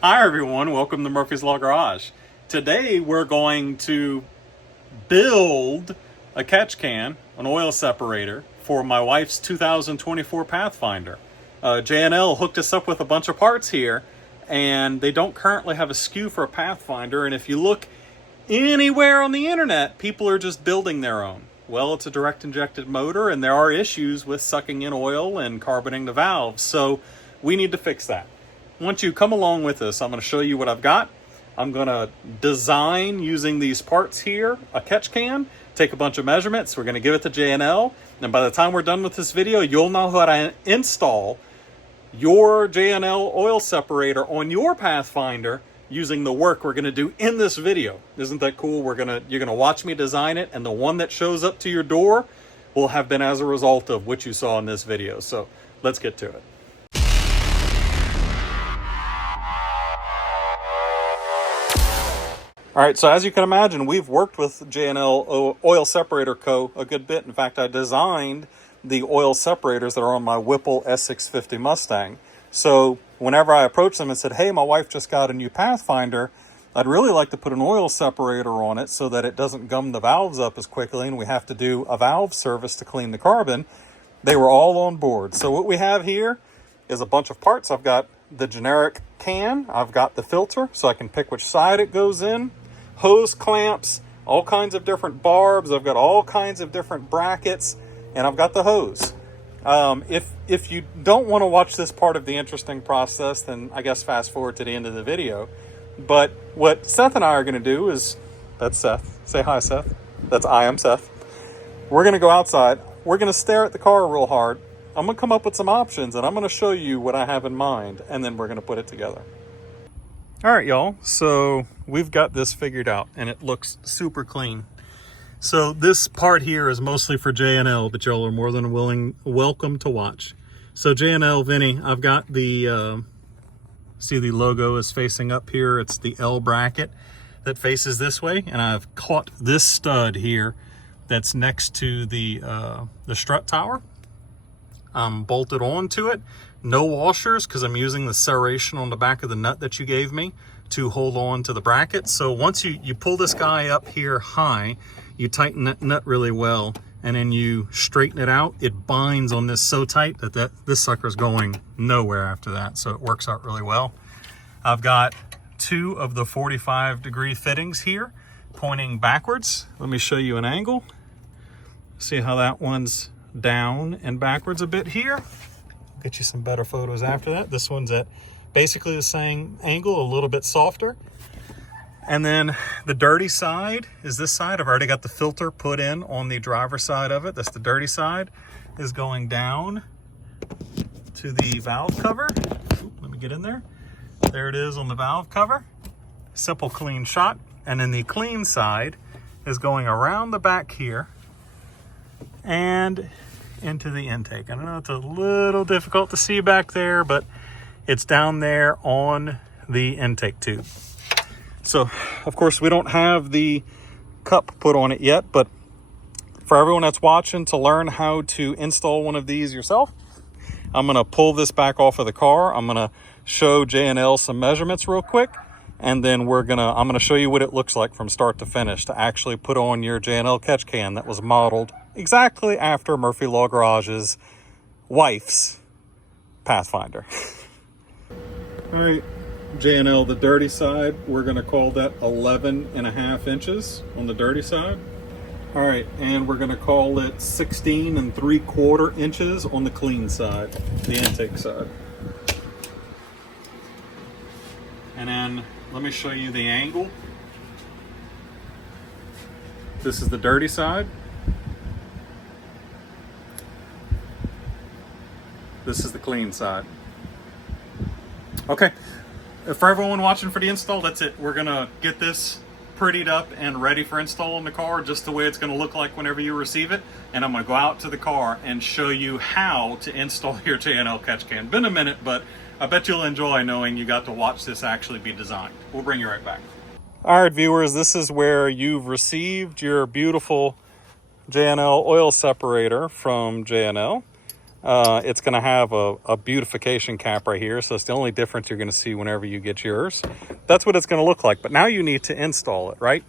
Hi everyone, welcome to Murphy's Law Garage. Today we're going to build a catch can, an oil separator, for my wife's 2024 Pathfinder. J&L hooked us up with a bunch of parts here, and they don't currently have a SKU for a Pathfinder, and if you look anywhere on the internet, people are just building their own. Well, it's a direct injected motor, and there are issues with sucking in oil and carboning the valves, so we need to fix that. Once you come along with us, I'm going to show you what I've got. I'm going to design, using these parts here, a catch can, take a bunch of measurements. We're going to give it to J&L, and by the time we're done with this video, you'll know how to install your J&L oil separator on your Pathfinder using the work we're going to do in this video. Isn't that cool? You're going to watch me design it, and the one that shows up to your door will have been as a result of what you saw in this video. So let's get to it. All right, so as you can imagine, we've worked with J&L Oil Separator Co. a good bit. In fact, I designed the oil separators that are on my Whipple S650 Mustang. So whenever I approached them and said, hey, my wife just got a new Pathfinder, I'd really like to put an oil separator on it so that it doesn't gum the valves up as quickly and we have to do a valve service to clean the carbon, they were all on board. So what we have here is a bunch of parts. I've got the generic can, I've got the filter so I can pick which side it goes in, hose clamps, all kinds of different barbs, I've got all kinds of different brackets, and I've got the hose. If you don't want to watch this part of the interesting process, then I guess fast forward to the end of the video. But what Seth and I are going to do is, that's Seth. Say hi, Seth. I am Seth. We're going to go outside. We're going to stare at the car real hard. I'm going to come up with some options, and I'm going to show you what I have in mind, and then we're going to put it together. All right, y'all. So we've got this figured out, and it looks super clean. So this part here is mostly for J&L, but y'all are more than welcome to watch. So J&L, Vinny, I've got the, see the logo is facing up here. It's the L bracket that faces this way. And I've caught this stud here that's next to the strut tower. I'm bolted onto it. No washers because I'm using the serration on the back of the nut that you gave me to hold on to the bracket. So once you pull this guy up here high, you tighten that nut really well, and then you straighten it out. It binds on this so tight that this sucker's going nowhere after that, so it works out really well. I've got 2 of the 45-degree fittings here pointing backwards. Let me show you an angle. See how that one's down and backwards a bit here. Get you some better photos after that. This one's at basically the same angle, a little bit softer. And then the dirty side is this side. I've already got the filter put in on the driver's side of it. That's the dirty side, is going down to the valve cover. Ooh, let me get in there. There it is on the valve cover. Simple, clean shot. And then the clean side is going around the back here and into the intake. I know it's a little difficult to see back there, but it's down there on the intake tube. So, of course, we don't have the cup put on it yet, but for everyone that's watching, to learn how to install one of these yourself, I'm going to pull this back off of the car. I'm going to show J&L some measurements real quick, and then I'm going to show you what it looks like from start to finish to actually put on your J&L catch can that was modeled exactly after Murphy Law Garage's wife's Pathfinder. All right. J&L, the dirty side, we're going to call that 11.5 inches on the dirty side. All right, and we're going to call it 16.75 inches on the clean side, the intake side. And then let me show you the angle. This is the dirty side. This is the clean side. Okay. For everyone watching for the install, that's it. We're gonna get this prettied up and ready for install in the car, just the way it's gonna look like whenever you receive it. And I'm gonna go out to the car and show you how to install your J&L catch can. Been a minute, but I bet you'll enjoy knowing you got to watch this actually be designed. We'll bring you right back. All right, viewers, this is where you've received your beautiful J&L oil separator from J&L. It's going to have a beautification cap right here, so it's the only difference you're going to see whenever you get yours. That's what it's going to look like, but now you need to install it, right?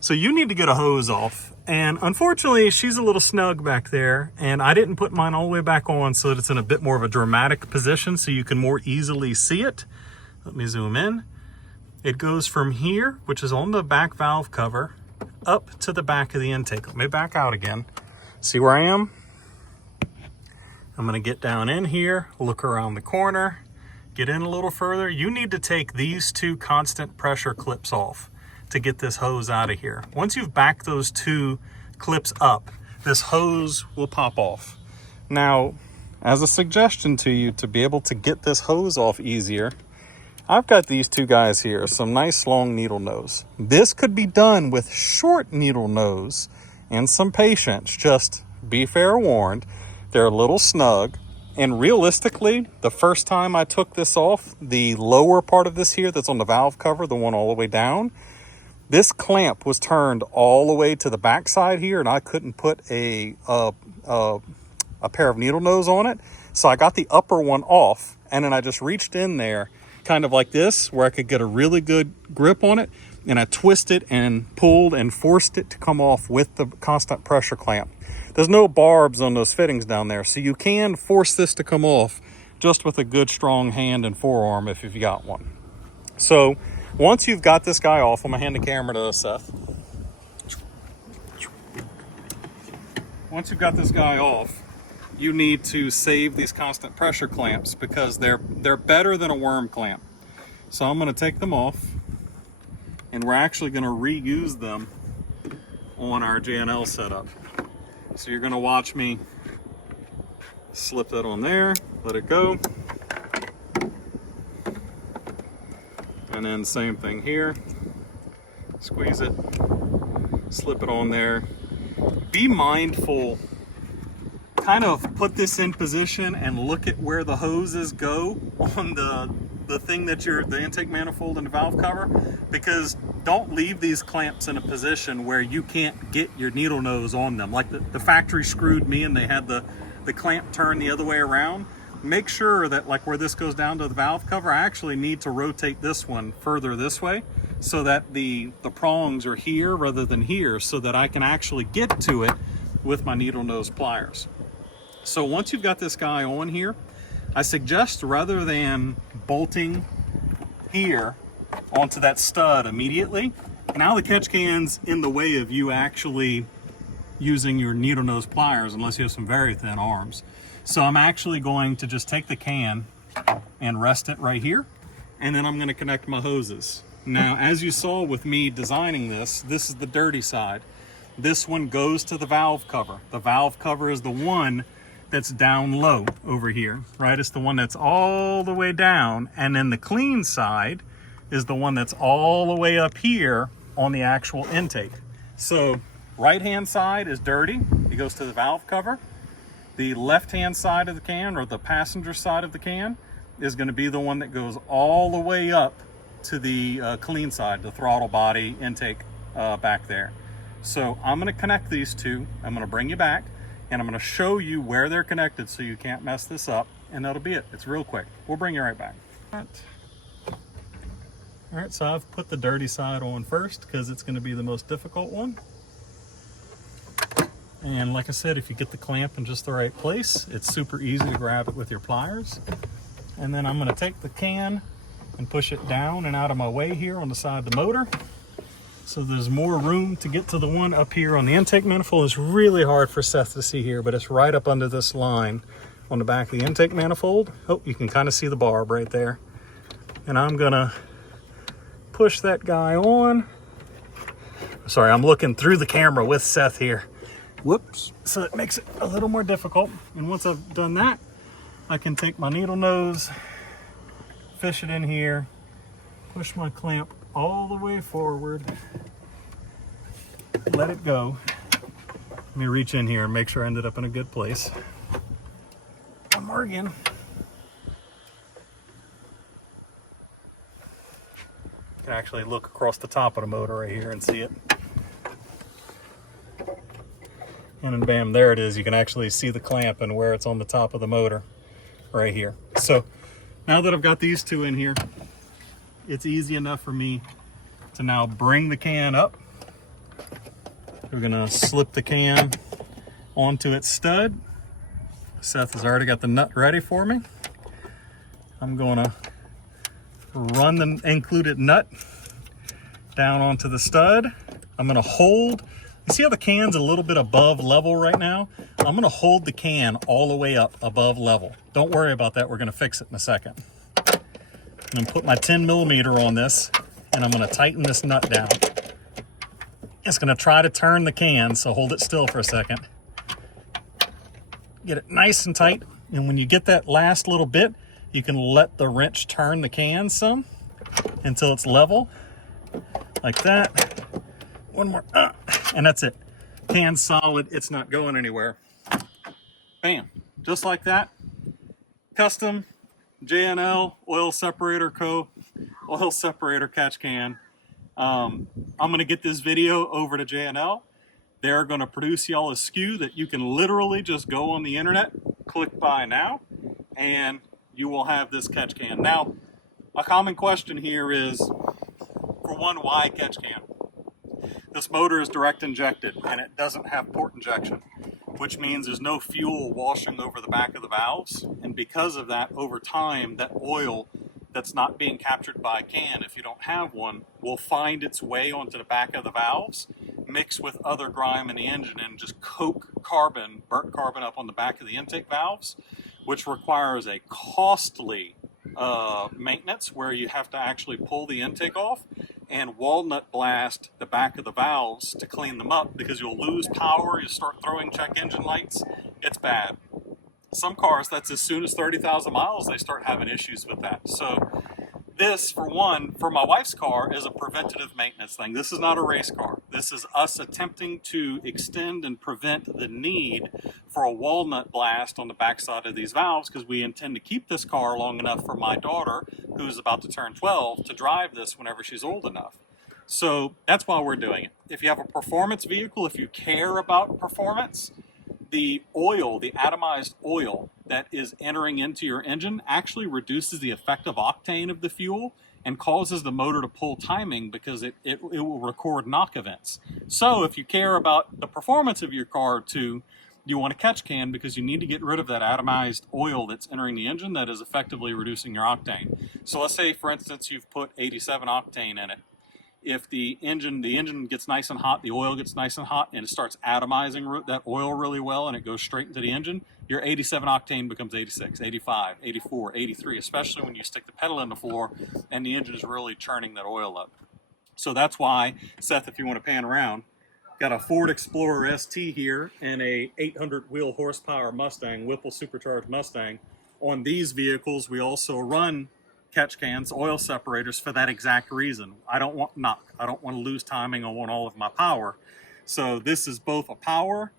So you need to get a hose off, and unfortunately she's a little snug back there, and I didn't put mine all the way back on so that it's in a bit more of a dramatic position so you can more easily see it. Let me zoom in. It goes from here, which is on the back valve cover, up to the back of the intake. Let me back out again. See where I am? I'm gonna get down in here, look around the corner, get in a little further. You need to take these two constant pressure clips off to get this hose out of here. Once you've backed those two clips up, this hose will pop off. Now, as a suggestion to you to be able to get this hose off easier, I've got these two guys here, some nice long needle nose. This could be done with short needle nose and some patience. Just be fair warned, they're a little snug. And realistically, the first time I took this off, the lower part of this here that's on the valve cover, the one all the way down, this clamp was turned all the way to the back side here, and I couldn't put a pair of needle nose on it. So I got the upper one off, and then I just reached in there kind of like this, where I could get a really good grip on it, and I twisted and pulled and forced it to come off with the constant pressure clamp. There's no barbs on those fittings down there, so you can force this to come off just with a good strong hand and forearm if you've got one. So once you've got this guy off, I'm gonna hand the camera to Seth. Once you've got this guy off, you need to save these constant pressure clamps because they're better than a worm clamp. So I'm going to take them off, and we're actually going to reuse them on our J&L setup. So you're going to watch me slip that on there, let it go, and then same thing here, squeeze it, slip it on there. Be mindful, kind of put this in position and look at where the hoses go on the thing that the intake manifold and the valve cover, because don't leave these clamps in a position where you can't get your needle nose on them. Like the factory screwed me and they had the clamp turned the other way around. Make sure that like where this goes down to the valve cover, I actually need to rotate this one further this way so that the prongs are here rather than here, so that I can actually get to it with my needle nose pliers. So once you've got this guy on here, I suggest rather than bolting here onto that stud immediately, now the catch can's in the way of you actually using your needle nose pliers unless you have some very thin arms. So I'm actually going to just take the can and rest it right here, and then I'm going to connect my hoses. Now, as you saw with me designing this is the dirty side. This one goes to the valve cover. The valve cover is the one that's down low over here, right? It's the one that's all the way down, and then the clean side is the one that's all the way up here on the actual intake. So right hand side is dirty, it goes to the valve cover. The left hand side of the can, or the passenger side of the can, is going to be the one that goes all the way up to the clean side, the throttle body intake back there. So I'm going to connect these two. I'm going to bring you back, and I'm going to show you where they're connected so you can't mess this up, and that'll be it. It's real quick. We'll bring you right back. All right, so I've put the dirty side on first because it's going to be the most difficult one. And like I said, if you get the clamp in just the right place, it's super easy to grab it with your pliers. And then I'm going to take the can and push it down and out of my way here on the side of the motor, so there's more room to get to the one up here on the intake manifold. It's really hard for Seth to see here, but it's right up under this line on the back of the intake manifold. Oh, you can kind of see the barb right there. And I'm gonna push that guy on. Sorry, I'm looking through the camera with Seth here. Whoops. So it makes it a little more difficult. And once I've done that, I can take my needle nose, fish it in here, push my clamp all the way forward, let it go. Let me reach in here and make sure I ended up in a good place. One more again. You can actually look across the top of the motor right here and see it. And then bam, there it is. You can actually see the clamp and where it's on the top of the motor right here. So now that I've got these two in here, it's easy enough for me to now bring the can up. We're gonna slip the can onto its stud. Seth has already got the nut ready for me. I'm gonna run the included nut down onto the stud. I'm gonna hold, you see how the can's a little bit above level right now? I'm gonna hold the can all the way up above level. Don't worry about that, we're gonna fix it in a second. I'm gonna put my 10mm on this and I'm gonna tighten this nut down. It's gonna try to turn the can, so hold it still for a second. Get it nice and tight, and when you get that last little bit, you can let the wrench turn the can some until it's level, like that. One more, and that's it. Can's solid, it's not going anywhere. Bam, just like that. Custom J&L Oil Separator Co. Oil Separator catch can. I'm gonna get this video over to J&L. They're gonna produce y'all a SKU that you can literally just go on the internet, click buy now, and you will have this catch can. Now, a common question here is, for one, why catch can? This motor is direct injected and it doesn't have port injection, which means there's no fuel washing over the back of the valves. And because of that, over time, that oil that's not being captured by a can, if you don't have one, will find its way onto the back of the valves, mix with other grime in the engine, and just coke carbon, burnt carbon up on the back of the intake valves, which requires a costly maintenance where you have to actually pull the intake off and walnut blast the back of the valves to clean them up, because you'll lose power, you start throwing check engine lights, it's bad. Some cars, that's as soon as 30,000 miles, they start having issues with that. So this, for one, for my wife's car, is a preventative maintenance thing. This is not a race car. This is us attempting to extend and prevent the need for a walnut blast on the backside of these valves, because we intend to keep this car long enough for my daughter, who's about to turn 12, to drive this whenever she's old enough. So that's why we're doing it. If you have a performance vehicle, if you care about performance, the oil, the atomized oil that is entering into your engine actually reduces the effective octane of the fuel and causes the motor to pull timing, because it will record knock events. So if you care about the performance of your car too, you want a catch can, because you need to get rid of that atomized oil that's entering the engine that is effectively reducing your octane. So let's say, for instance, you've put 87 octane in it. If the engine gets nice and hot, the oil gets nice and hot, and it starts atomizing that oil really well, and it goes straight into the engine, your 87 octane becomes 86, 85, 84, 83, especially when you stick the pedal in the floor and the engine is really churning that oil up. So that's why, Seth, if you want to pan around, got a Ford Explorer ST here and a 800 wheel horsepower Mustang, Whipple supercharged Mustang. On these vehicles, we also run catch cans, oil separators, for that exact reason. I don't want knock. I don't want to lose timing. I want all of my power. So this is both a power,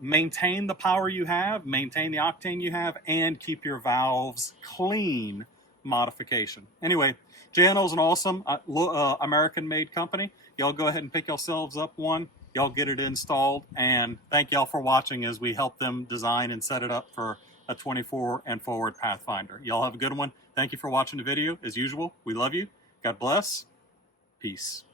maintain the power you have, maintain the octane you have, and keep your valves clean modification. Anyway, J&L is an awesome American-made company. Y'all go ahead and pick yourselves up one. Y'all get it installed, and thank y'all for watching as we help them design and set it up for a 24 and forward Pathfinder. Y'all have a good one. Thank you for watching the video. As usual, we love you. God bless. Peace.